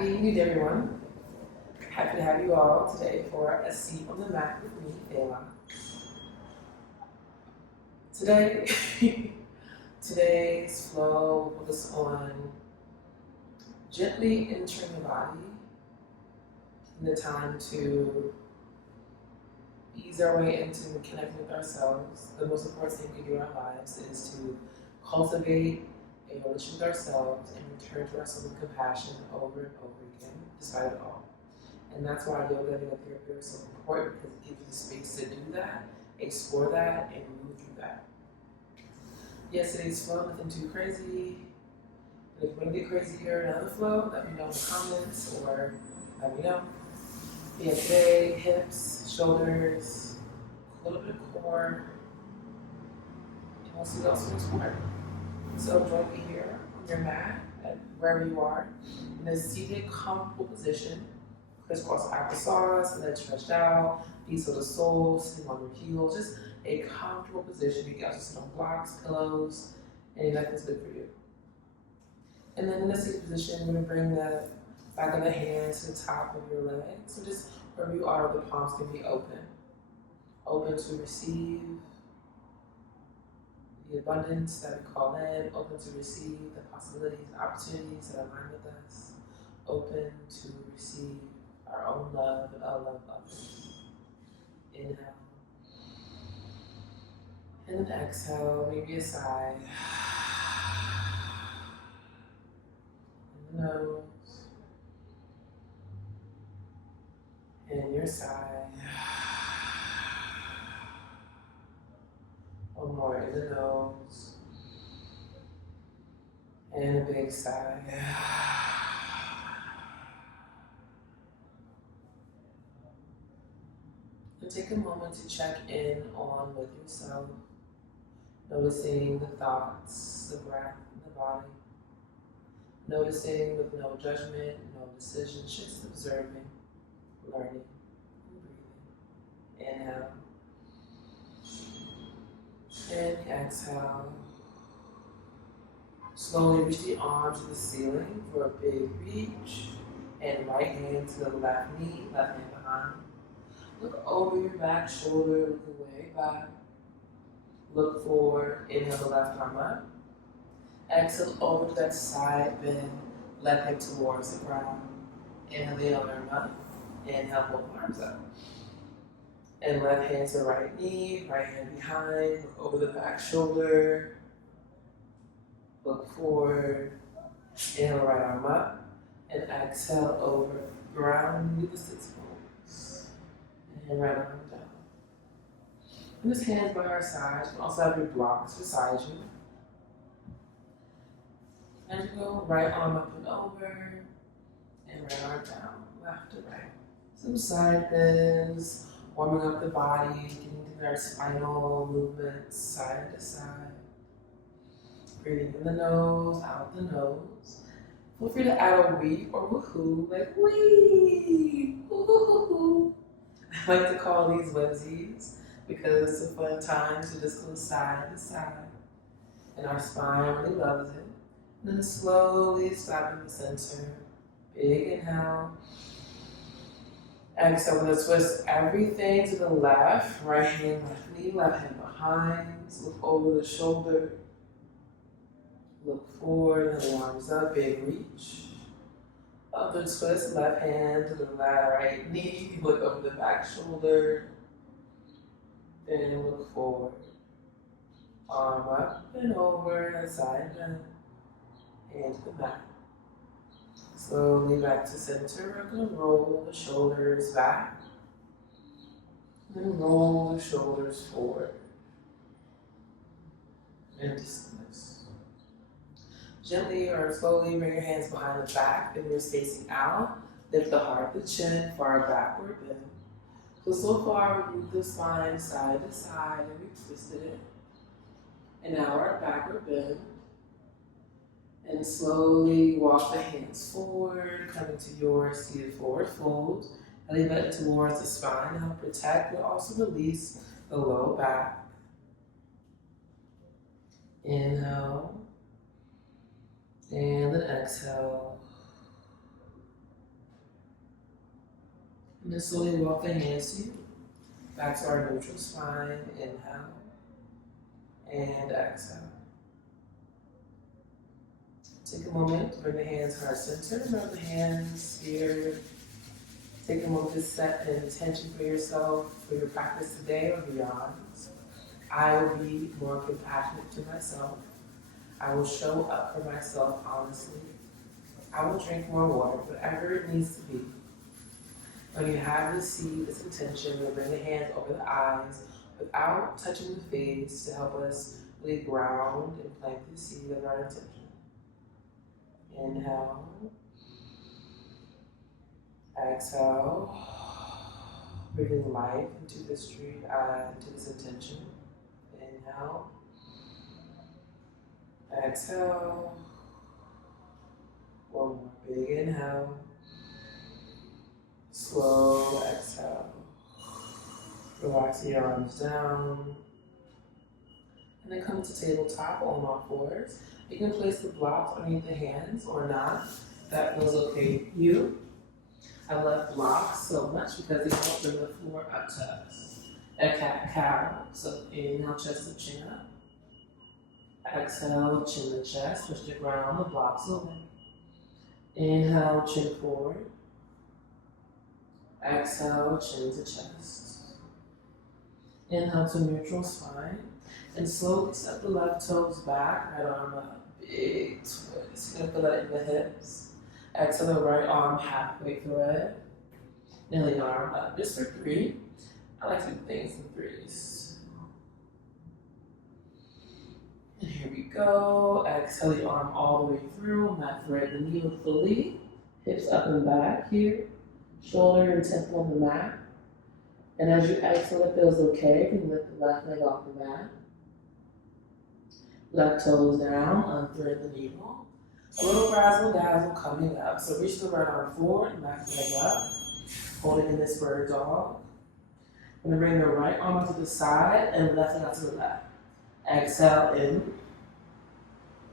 Happy New Day, everyone. Happy to have you all today for a seat on the mat with me, Ayla. Today, today's flow will focus on gently entering the body and the time to ease our way into connecting with ourselves. The most important thing we can do in our lives is to cultivate a relationship with ourselves and return to ourselves with compassion over and over again, despite it all. And that's why yoga and yoga therapy are so important, because it gives you the space to do that, explore that, and move through that. Yesterday's flow, nothing too crazy. But if you want to get crazier in another flow, let me know in the comments or let me know. Yeah, today, hips, shoulders, a little bit of core, and we'll see what else we'll explore. So join me here on your mat, wherever you are, in a seated, comfortable position. Crisscross applesauce, legs stretched out, feet to the soles, sitting on your heels, just a comfortable position. You can also sit on blocks, pillows, anything that's good for you. And then in the seated position, we're going to bring the back of the hands to the top of your legs. So just wherever you are, the palms can be open. Open to receive the abundance that we call in, open to receive the possibilities, opportunities that align with us, open to receive our own love and our love of others. Inhale. And then exhale, maybe a sigh. In the nose. And your sigh. One more in the nose. And a big sigh. And take a moment to check in on with yourself, noticing the thoughts, the breath, the body, noticing with no judgment, no decision, just observing, learning, and breathing. Inhale. And exhale. Slowly reach the arms to the ceiling for a big reach. And right hand to the left knee, left hand behind. Look over your back shoulder, looking way back. Look forward, inhale the left arm up. Exhale over to that side bend, left hip towards the ground. Inhale the arm up. Inhale both arms up. And left hand to the right knee, right hand behind. Look over the back shoulder. Look forward. Inhale right arm up. And exhale over. Ground with the sits bones. And right arm down. And just hands by our sides. You can also have your blocks beside you. And you go right arm up and over. And right arm down. Left to right. Some side bends. Warming up the body. Getting to our spinal movements side to side. Breathing in the nose, out the nose. Feel free to add a wee or woohoo, like wee, woohoo. I like to call these whimsies because it's a fun time to just go side to side. And our spine really loves it. And then slowly stop in the center. Big inhale. Exhale, we're going to twist everything to the left. Right hand, left knee, left hand behind. Look over the shoulder. Look forward, and the arms up, big reach. Other twist, left hand to the right knee. Look over the back shoulder. Then look forward. Arm up and over, side bend. Hand to the mat. Slowly back to center. We're going to roll the shoulders back. Then roll the shoulders forward. And dismiss. Gently or slowly bring your hands behind the back, fingers facing out. Lift the heart, the chin, far backward bend. So far we moved the spine side to side and we twisted it. And now we're at backward bend. And slowly walk the hands forward, coming to your seated forward fold. Elevate towards the spine to help protect, but also release the low back. Inhale. And then exhale. And then slowly walk the hands to you. Back to our neutral spine. Inhale and exhale. Take a moment to bring the hands heart center. Remember the hands here. Take a moment to set an intention for yourself, for your practice today or beyond. I will be more compassionate to myself. I will show up for myself honestly. I will drink more water, whatever it needs to be. When you have this seed, this intention, you'll bring the hands over the eyes without touching the face to help us really ground and plant the seed of our intention. Inhale. Exhale. Breathing life into this tree, into this intention. Inhale. Exhale. One more big inhale. Slow exhale. Relaxing your arms down. And then come to tabletop on all fours. You can place the blocks underneath the hands or not. That feels okay with you. I love blocks so much because they help bring the floor up to us. A cat-cow. So inhale, chest to chin up. Exhale, chin to chest. Push the ground, the blocks away. Inhale, chin forward. Exhale, chin to chest. Inhale to neutral spine. And slowly step the left toes back, right arm up. Big twist. You're going to feel that in the hips. Exhale the right arm halfway thread. Kneeling arm up just for 3. I like to do things in 3s. And here we go. Exhale the arm all the way through. Not thread the needle fully. Hips up and back here. Shoulder and temple on the mat. And as you exhale, it feels okay. You can lift the left leg off the mat. Left toes down, unthread the needle. A little razzle dazzle coming up. So reach the right arm forward, left leg up. Holding in this bird dog. I'm going to bring the right arm out to the side and left leg out to the left. Exhale in.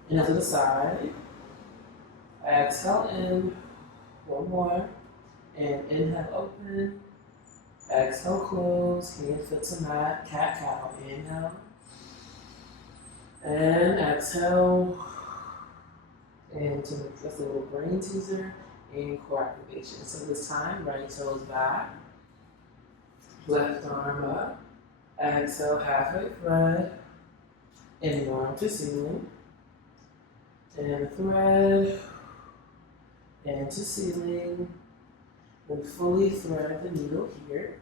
And out to the side. Exhale in. One more. And inhale open. Exhale close. Hand foot to mat. Cat cow. Inhale. And exhale. And to just a little brain teaser and core activation. So this time, right toes back. Left arm up. Exhale, halfway thread. And arm to ceiling. And thread. And to ceiling. Then fully thread the needle here.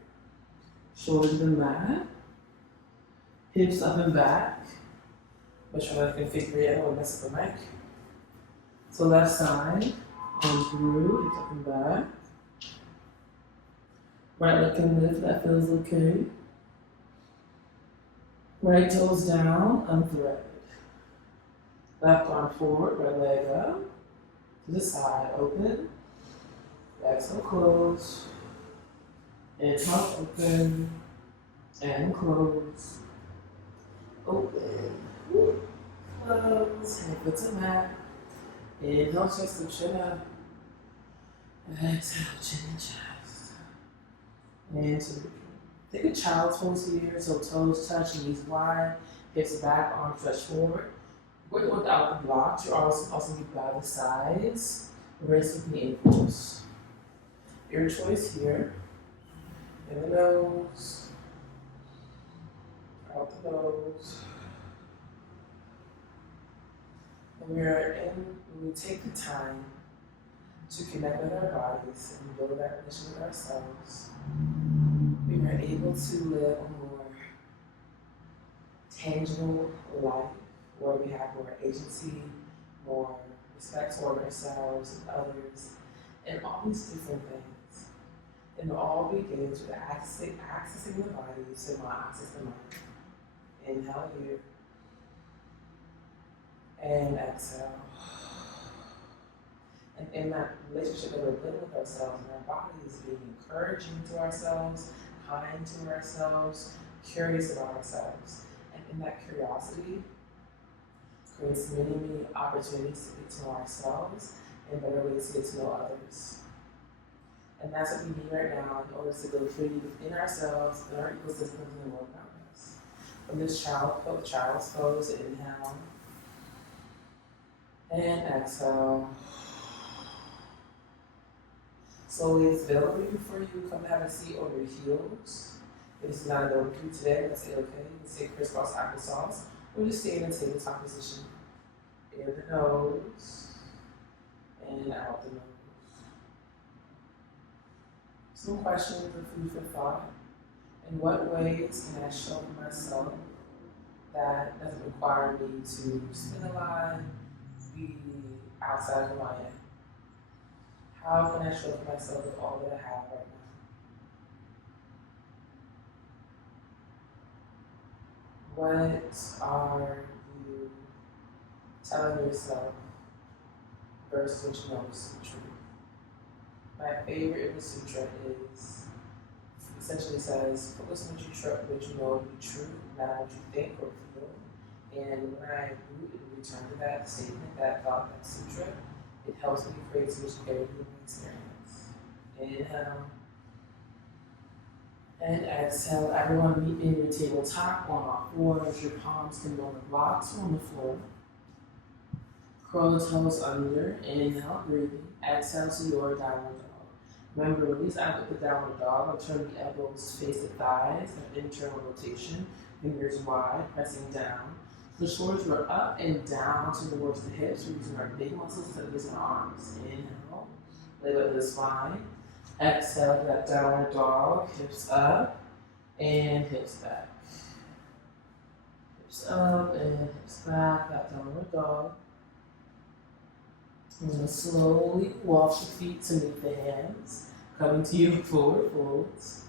Shoulder to the mat. Hips up and back. Which one I can figure it out, I don't want to mess up the mic. So left side, arm through, hips up and back. Right leg can lift, that feels okay. Right toes down, unthread. Left arm forward, right leg up. To the side, open. Exhale, close. Inhale, open. And close. Open. Close. Hand foot to mat. Inhale, chest to chin up. Exhale, chin and chest. And to take a child's pose here, so toes touch, knees wide, hips back, arms stretch forward. Without the blocks, you're also be by the sides, wrist with the ankles. Your choice here. In the nose, out the nose. When we take the time to connect with our bodies and build that connection with ourselves, we are able to live a more tangible life where we have more agency, more respect toward ourselves and others, and all these different things. And it all begins with accessing the body so we access the mind. Inhale here. And exhale. And in that relationship that we're building with ourselves and our bodies, being encouraging to ourselves, kind to ourselves, curious about ourselves. And in that curiosity creates many opportunities to get to know ourselves and better ways to get to know others. And that's what we need right now in order to build community within ourselves, in our ecosystems, and the world around us. From this child's pose, inhale and exhale. Slowly as available for you, come have a seat on your heels. If it's not available for you today, that's okay. You can stay crisscross applesauce or just stay in a tabletop position. In the nose and out the nose. Some questions or food for thought. In what ways can I show myself that doesn't require me to spin a line, be outside of who I am? How can I show myself with all that I have right now? What are you telling yourself versus what you know is true? My favorite in the sutra is essentially says, focus on what you know to be true, not what you think or feel. And when I return to that statement, that thought, that sutra, it helps me create so much clarity in my experience. Inhale. And exhale. Everyone meet me in your tabletop on all fours. Your palms can be on the blocks or on the floor. Curl the toes under. Inhale, breathing. Exhale to your downward dog. Remember, release out with the downward dog. I'll turn the elbows face the thighs, an internal rotation. Fingers wide, pressing down. The shoulders are up and down towards the hips. We're using our big muscles to use our arms. Inhale, lay over the spine. Exhale, that downward dog. Hips up and hips back. Hips up and hips back. That downward dog. I'm going to slowly wash your feet to meet the hands. Coming to your forward folds.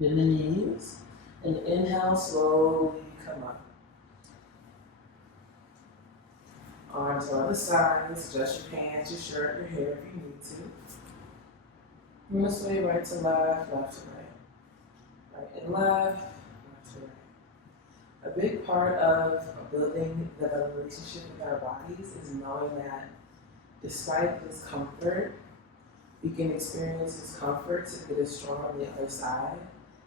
Bend the knees. And inhale, slowly come up. Arms to other sides. Adjust your pants, your shirt, your hair if you need to. From this way, right to left, left to right. Right and left, left to right. A big part of building the relationship with our bodies is knowing that despite discomfort, we can experience discomfort to get us strong on the other side.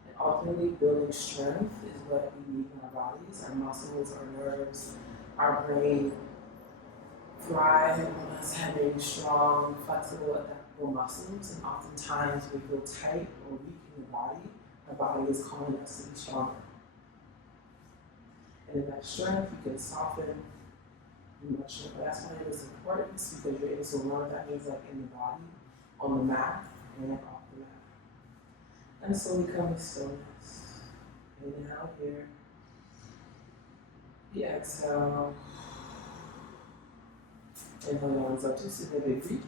And ultimately, building strength is what we need in our bodies, our muscles, our nerves, our brain thrive on us having strong, flexible, adaptable muscles. And oftentimes, we feel tight or weak in the body. Our body is calling us to be stronger. And in that strength, you can soften much more. That's why it is important, because you're able to learn what that means, like in the body, on the mat, and off the mat. And so we come to stillness. Inhale here. The exhale. Inhale your arms up to sit in a big reach.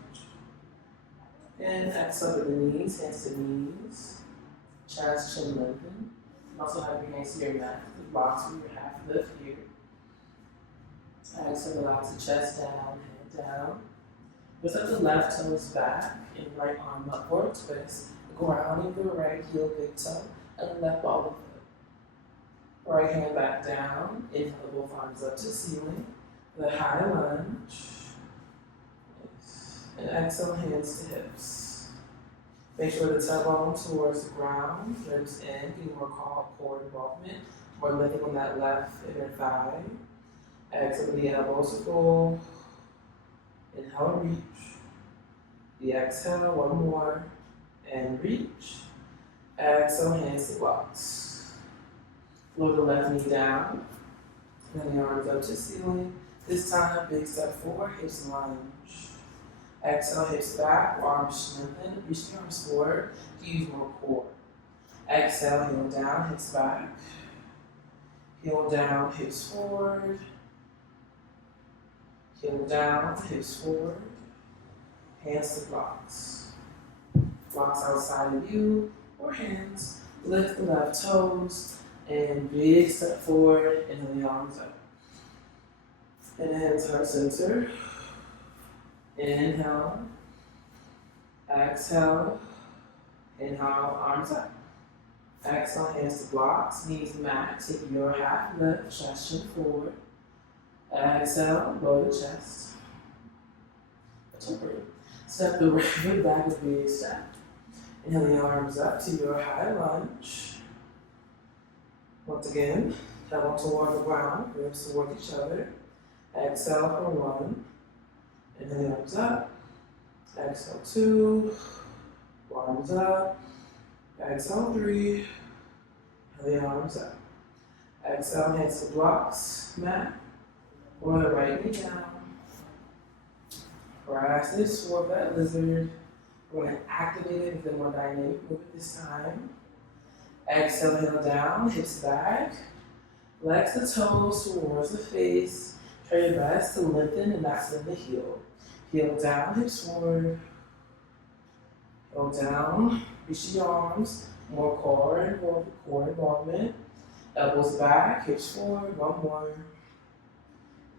And exhale with the knees, hands to knees. Chest, chin lengthen. Also have your hands to your mat. The blocks for your half lift here. Exhale, relax the chest down, head down. Lift up the left toes back and right arm upward, twist. Grounding the right heel, big toe, and left ball of foot. Right hand back down. Inhale both arms up to ceiling. The high lunge. And exhale, hands to hips. Make sure the tailbone towards the ground, ribs in, getting more core involvement, more lifting on that left inner thigh. Exhale, the elbows full. Inhale, reach. The exhale, one more, and reach. Exhale, hands to blocks. Lower the left knee down. Then the arms up to ceiling. This time, big step forward, hips lunge. Exhale, hips back, arms strengthen. Reach the arms forward to use more core. Exhale, heel down, hips back. Heel down, hips forward. Heel down, hips forward. Hands to blocks. Blocks outside of you or hands. Lift the left toes and big step forward and then the arms up. And hands heart center. Inhale. Exhale. Inhale, arms up. Exhale, hands to blocks, knees mat. Take your half lift, chest chin forward. Exhale, lower the chest. Step the right foot back with big step. Inhale the arms up to your high lunge. Once again, elbow toward the ground, ribs toward each other. Exhale for 1. Inhale the arms up. Exhale 2. Arms up. Exhale 3. Inhale the arms up. Exhale, hands to blocks, mat. Or the right knee down. Rise this forward that lizard. We're going to activate it with a more dynamic movement this time. Exhale, heel down, hips back. Flex the toes towards the face. Try your best to lengthen and not send the heel. Heel down, hips forward. Heel down, reach the arms. More core involvement. Elbows back, hips forward. 1 more.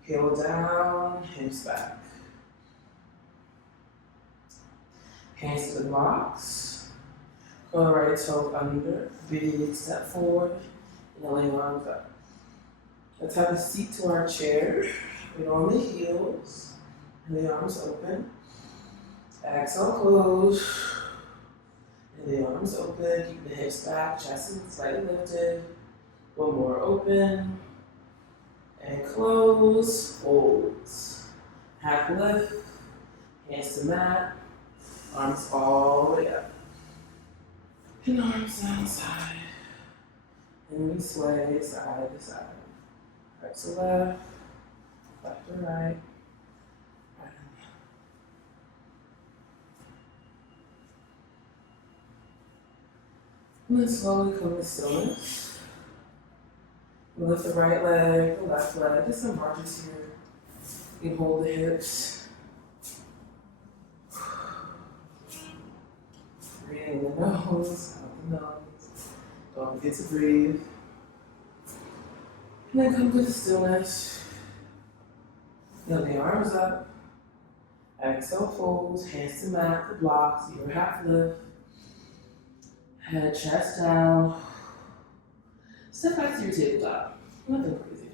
Heel down, hips back. Hands to the blocks. Curl the right toe under. Big step forward. And lay your arms up. Let's have a seat to our chair. Put on the heels. And the arms open. Exhale, close. And the arms open. Keep the hips back. Chest is slightly lifted. 1 more, open. And close. Holds. Half lift. Hands to mat. Arms all the way up. And arms down side. And we sway side to side. Right to left. Left to right. Right and left. And then slowly come to stillness. Lift the right leg, the left leg. Just some marches here. You can hold the hips. Breathing in the nose, out the nose. Don't forget to breathe. And then come to the stillness. Lift the arms up. Exhale, folds, hands to mat, the blocks, your half lift. Head, chest down. Step back to your tabletop. Nothing crazy.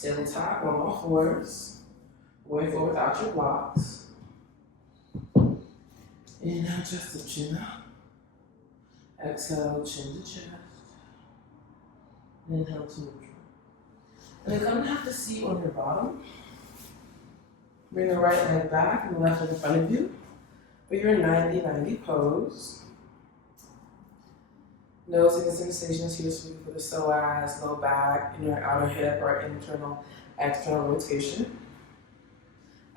Tabletop on all fours. Way forward without your blocks. Inhale, chest to chin up. Exhale, chin to chest. Inhale to neutral. And then come and have the seat on your bottom. Bring the right leg back and the left leg in front of you. For your 90-90 pose. Noticing the sensations here sweeping for the psoas, low back, inner outer hip, or internal external rotation.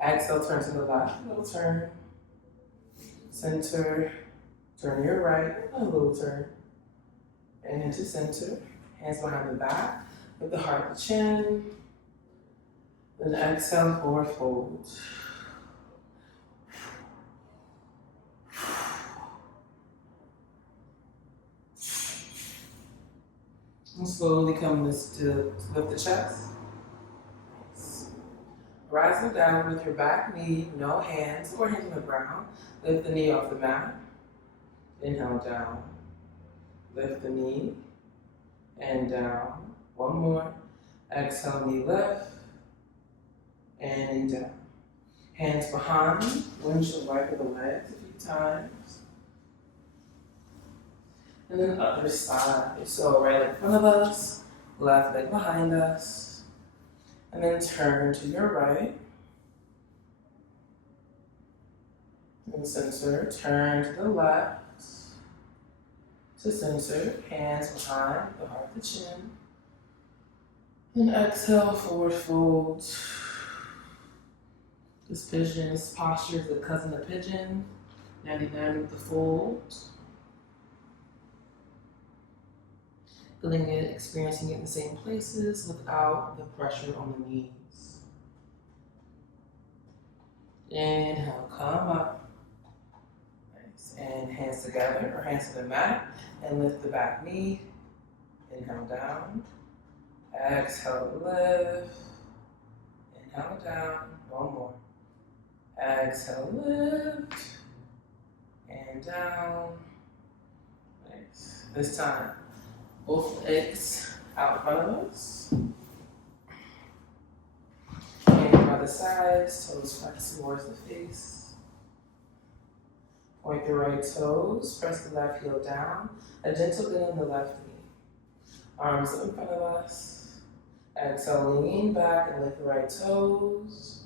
Exhale, turn to the left, little turn. Center, turn your right, a little turn. And into center, hands behind the back, with the heart to chin. Then exhale, forward fold. And slowly come to lift the chest. Rising down with your back knee, no hands or hands on the ground. Lift the knee off the mat. Inhale down. Lift the knee and down. 1 more. Exhale, knee lift and down. Hands behind, windshield wiper the legs a few times. And then other side. So right leg in front of us, left leg behind us. And then turn to your right. And center, turn to the left. To center, hands behind the heart, the chin. And exhale, forward fold. This pigeon, this posture is the cousin of pigeon. 99 with the fold. Feeling it, experiencing it in the same places without the pressure on the knees. Inhale, come up. Nice. And hands together, or hands to the mat, and lift the back knee. Inhale down. Exhale, lift. Inhale down. 1 more. Exhale, lift. And down. Nice. This time, both legs out in front of us. And by the sides, toes flex towards the face. Point the right toes, press the left heel down, a gentle bend on the left knee. Arms up in front of us. Exhale, lean back and lift the right toes.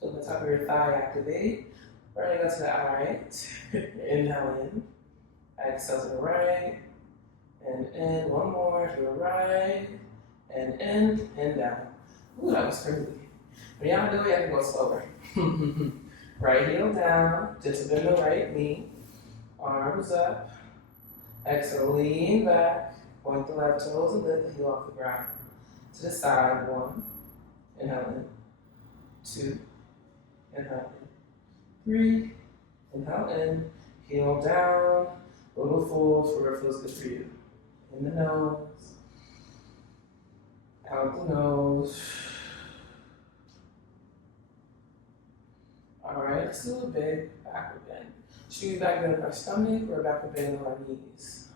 Feel the top of your thigh activate. We're gonna go to the right. Inhale in. Exhale to the right. And in. One more to the right. And in and down. Ooh, that was crazy. When y'all do it, I can go slower. Right heel down. Just bend the right knee. Arms up. Exhale, lean back. Point the left toes and lift the heel off the ground. To the side. 1. Inhale in. 2. Inhale in. 3. Inhale in. Heel down. Little fold for what feels good for you. In the nose. Out the nose. Alright, let's do a big backward bend. Should we back bend on our stomach or backward bend on our knees?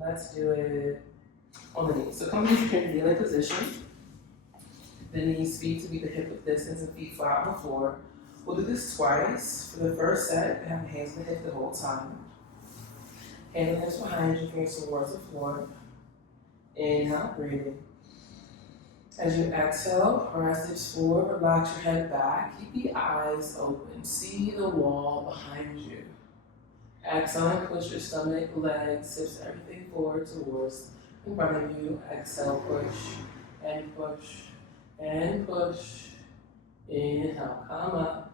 Let's do it on the knees. So come into your kneeling position. The knees, feet to be the hip width distance and feet flat on the floor. We'll do this twice. For the first set, have hands on the hip the whole time. Hands on the hips behind you, fingers towards the floor. Inhale, breathing. As you exhale, rest hips forward, relax your head back. Keep the eyes open. See the wall behind you. Exhale and push your stomach, legs, hips, everything forward towards in front of you. Exhale, push and push and push. Inhale, come up.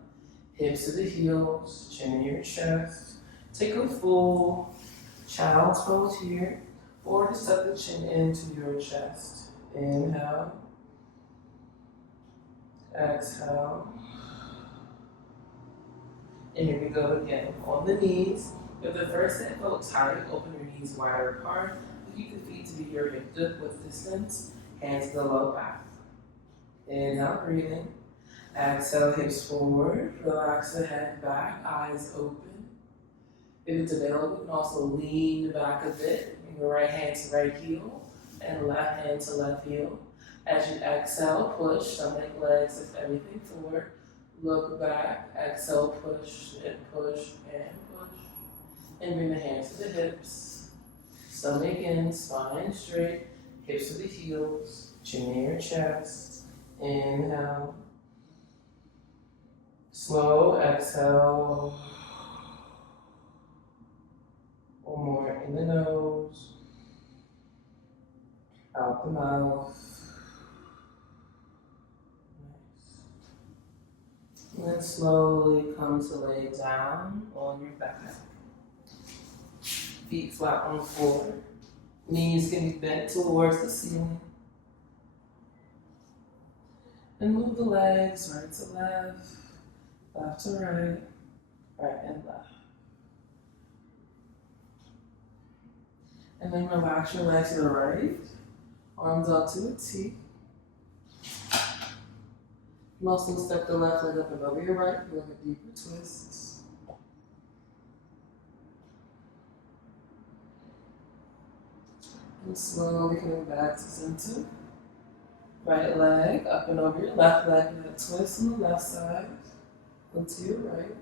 Hips to the heels, chin in your chest. Take a full child's pose here, or just tuck the chin into your chest. Inhale. Exhale. And here we go again. On the knees. If the first set felt tight, open your knees wider apart. Keep the feet to be your hip width distance. Hands to the low back. Inhale, breathing. Exhale, hips forward. Relax the head back, eyes open. If it's available, you can also lean back a bit. Bring your right hand to right heel and left hand to left heel. As you exhale, push, stomach, legs, lift everything forward. Look back, exhale, push and push and push. And bring the hands to the hips. Stomach in, spine straight, hips to the heels, chin in your chest. Inhale. Slow exhale. One more in the nose. Out the mouth. And then slowly come to lay down on your back. Feet flat on the floor. Knees can be bent towards the ceiling. And move the legs right to left, left to right, right and left. And then relax your legs to the right, arms out to a T. You can also step the left leg up and over your right, like a deeper twist. And slowly coming back to center. Right leg up and over your left leg, and a twist on the left side. Go to your right.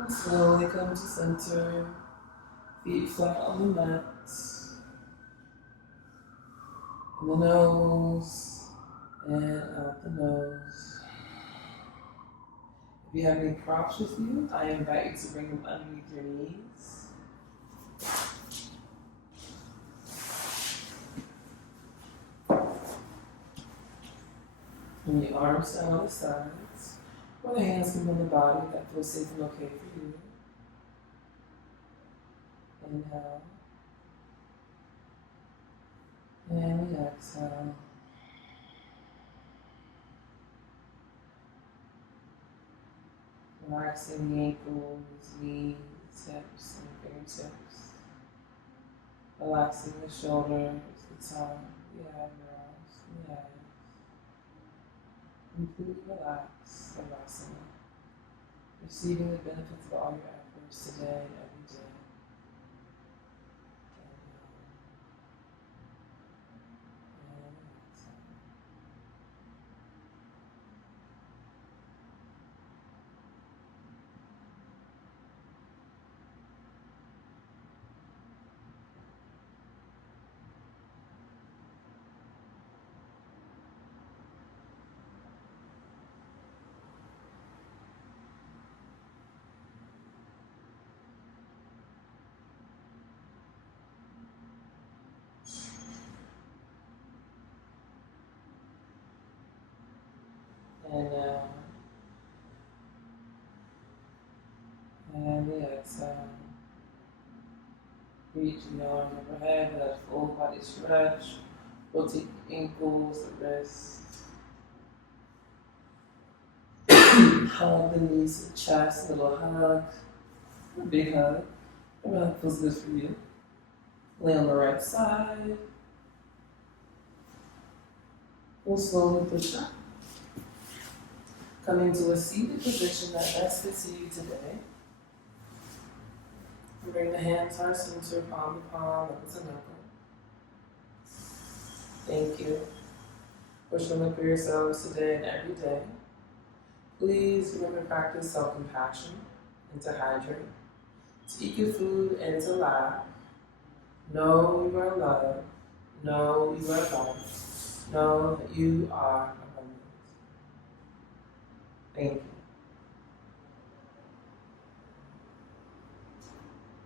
And slowly come to center. Feet flat on the mat. In the nose and out the nose. If you have any props with you, I invite you to bring them underneath your knees. And the arms down on the sides, or the hands come on the body if that feels safe and okay for you. Inhale. And we exhale. Relaxing the ankles, knees, hips, and fingertips. Relaxing the shoulders, the tongue, the eyebrows, the eyes. Completely relaxed, Savasana, receiving the benefits of all your efforts today and every day. And the exhale. Reaching the arms overhead with that full body stretch. Rotate the ankles, the wrists. Hug the knees to the chest, a little hug, a big hug. Whatever hug feels good for you. Lay on the right side. We'll slowly push up. Coming to a seated position that best fits you today. Bring the hands to our center, palm to palm, knuckle to knuckle. Thank you. Push and look for yourselves today and every day. Please remember to practice self-compassion and to hydrate, to eat good food and to laugh. Know you are loved. Know you are loved. Know that you are abundant. Thank you.